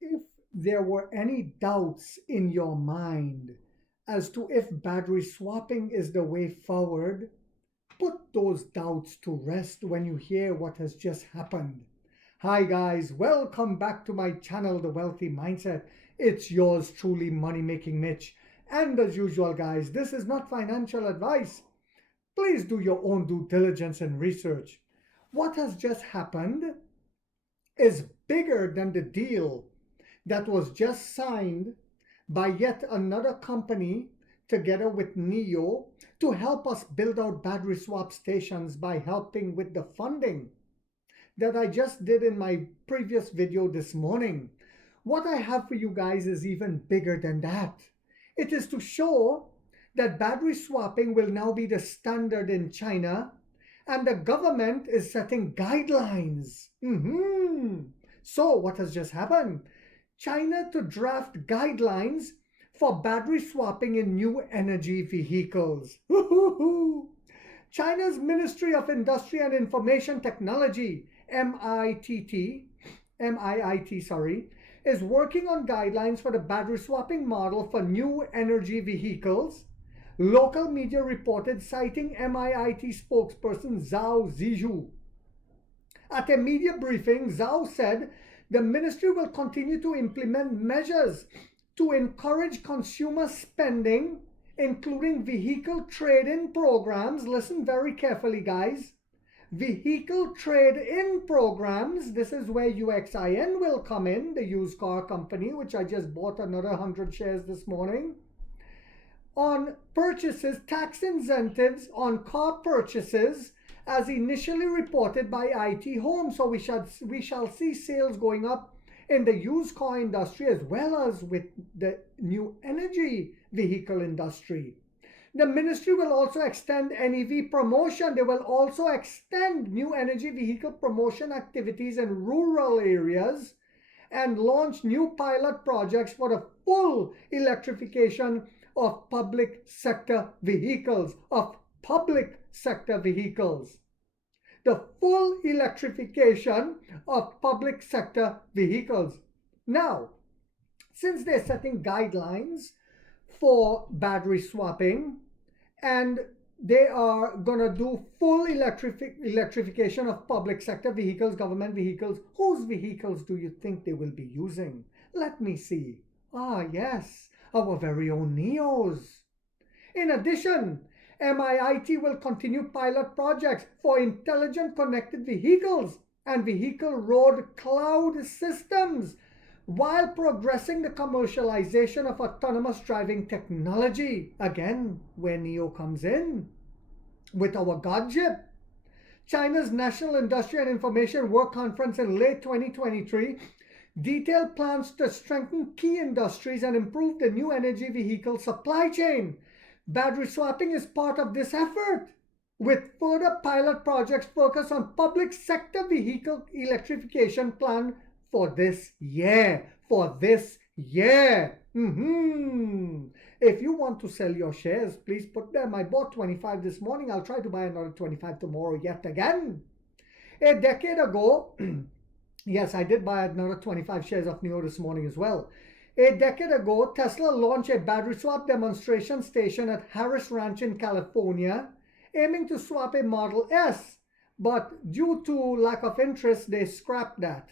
If there were any doubts in your mind as to if battery swapping is the way forward, put those doubts to rest when you hear what has just happened. Hi guys, welcome back to my channel, The Wealthy Mindset. It's yours truly, Money Making Mitch. And as usual guys, this is not financial advice. Please do your own due diligence and research. What has just happened is bigger than the deal that was just signed by yet another company together with NEO to help us build out battery swap stations by helping with the funding that I just did in my previous video this morning. What I have for you guys is even bigger than that. It is to show that battery swapping will now be the standard in China, and the government is setting guidelines. So what has just happened? China to draft guidelines for battery swapping in new energy vehicles. China's Ministry of Industry and Information Technology, MIIT, is working on guidelines for the battery swapping model for new energy vehicles. Local media reported, citing MIIT spokesperson Zhao Zizhu. At a media briefing, Zhao said the ministry will continue to implement measures to encourage consumer spending, including vehicle trade-in programs. Listen very carefully, guys. Vehicle trade-in programs. This is where UXIN will come in, the used car company, which I just bought another 100 shares this morning. On purchases, tax incentives on car purchases, as initially reported by IT Home. So we shall see sales going up in the used car industry as well as with the new energy vehicle industry. The ministry will also extend NEV promotion. They will also extend new energy vehicle promotion activities in rural areas and launch new pilot projects for the full electrification of public sector vehicles, the full electrification of public sector vehicles. Now, since they're setting guidelines for battery swapping and they are going to do full electrification of public sector vehicles, government vehicles, whose vehicles do you think they will be using? Let me see. Yes, our very own NEOs. In addition, MIIT will continue pilot projects for intelligent connected vehicles and vehicle road cloud systems while progressing the commercialization of autonomous driving technology. Again, where NEO comes in with our Godship. China's National Industry and Information Work Conference in late 2023 detailed plans to strengthen key industries and improve the new energy vehicle supply chain. Battery swapping is part of this effort, with further pilot projects focused on public sector vehicle electrification plan for this year. If you want to sell your shares, please put them. I bought 25 this morning. I'll try to buy another 25 tomorrow yet again. A decade ago, yes, I did buy another 25 shares of NEO this morning as well. A decade ago, Tesla launched a battery swap demonstration station at Harris Ranch in California, aiming to swap a Model S. But due to lack of interest, they scrapped that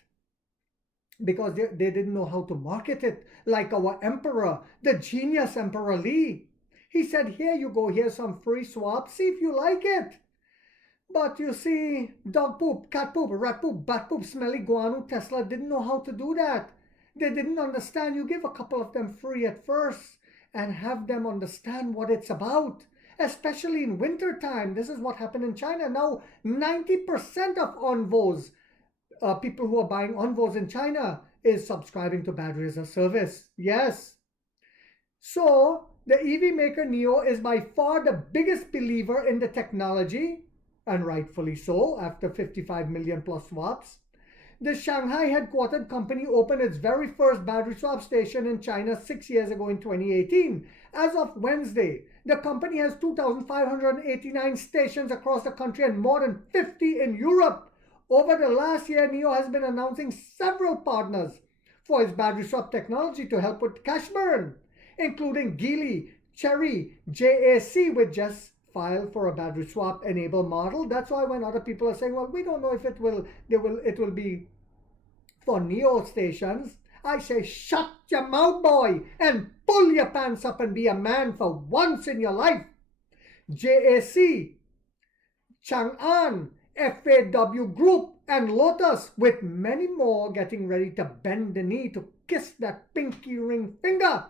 because they didn't know how to market it, like our emperor, the genius Emperor Lee. He said, here you go, here's some free swap, see if you like it. But you see, dog poop, cat poop, rat poop, bat poop, smelly guano, Tesla didn't know how to do that. They didn't understand. You give a couple of them free at first and have them understand what it's about, especially in winter time. This is what happened in China. Now, 90% of Envos, people who are buying Envos in China, is subscribing to battery as a service. Yes. So, the EV maker NEO is by far the biggest believer in the technology, and rightfully so, after 55 million plus swaps. The Shanghai headquartered company opened its very first battery swap station in China 6 years ago in 2018. As of Wednesday, the company has 2,589 stations across the country and more than 50 in Europe. Over the last year, NEO has been announcing several partners for its battery swap technology to help with cash burn, including Geely, Chery, JAC, which just filed for a battery swap enabled model. That's why when other people are saying, well, we don't know if it will be for NIO stations, I say, shut your mouth, boy, and pull your pants up and be a man for once in your life. JAC, Chang'an, FAW Group, and Lotus, with many more getting ready to bend the knee to kiss that pinky ring finger.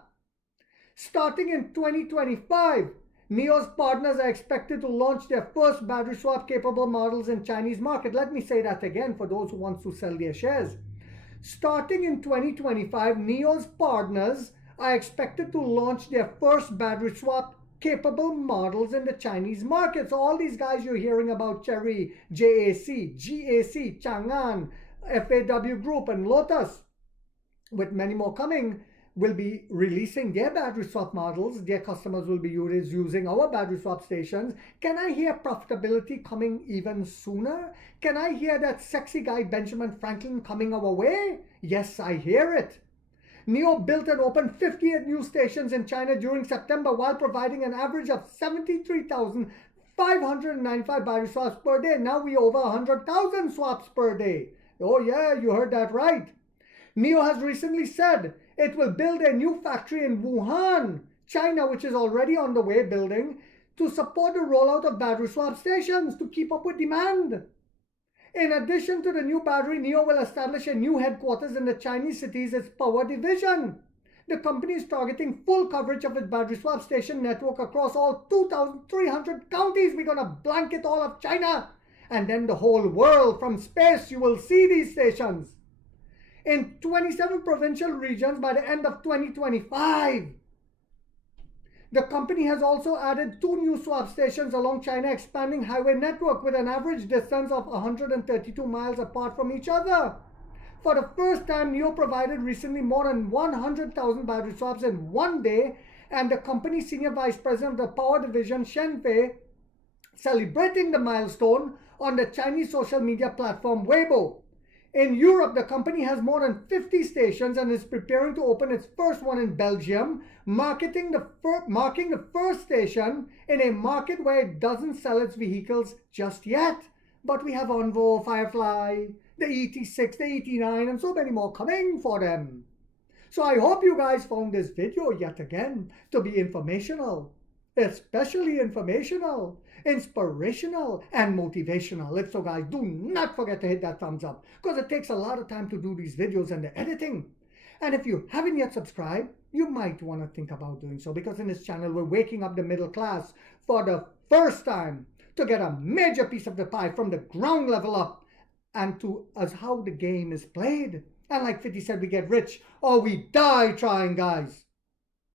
Starting in 2025, NIO's partners are expected to launch their first battery swap capable models in Chinese market. Let me say that again for those who want to sell their shares. Starting in 2025, NIO's partners are expected to launch their first battery swap capable models in the Chinese market. So all these guys you're hearing about, Chery, JAC, GAC, Chang'an, FAW Group, and Lotus, with many more coming, will be releasing their battery swap models. Their customers will be using our battery swap stations. Can I hear profitability coming even sooner? Can I hear that sexy guy Benjamin Franklin coming our way? Yes, I hear it. NIO built and opened 58 new stations in China during September while providing an average of 73,595 battery swaps per day. Now we over 100,000 swaps per day. Oh yeah, you heard that right. NIO has recently said it will build a new factory in Wuhan, China, which is already on the way building, to support the rollout of battery swap stations to keep up with demand. In addition to the new battery, NIO will establish a new headquarters in the Chinese cities, its power division. The company is targeting full coverage of its battery swap station network across all 2,300 counties. We're going to blanket all of China. And then the whole world. From space, you will see these stations in 27 provincial regions by the end of 2025. The company has also added 2 new swap stations along China expanding highway network with an average distance of 132 miles apart from each other. For the first time, NIO provided recently more than 100,000 battery swaps in one day, and the company's senior vice president of the power division, Shen Fei, celebrating the milestone on the Chinese social media platform Weibo. In Europe, the company has more than 50 stations and is preparing to open its first one in Belgium, marking the first station in a market where it doesn't sell its vehicles just yet. But we have Envo, Firefly, the ET6, the ET9, and so many more coming for them. So I hope you guys found this video yet again to be informational, especially informational, inspirational, and motivational. If so, guys, do not forget to hit that thumbs up, because it takes a lot of time to do these videos and the editing. And if you haven't yet subscribed, you might want to think about doing so, because in this channel we're waking up the middle class for the first time to get a major piece of the pie from the ground level up and to us how the game is played. And like 50 said, we get rich or we die trying, guys.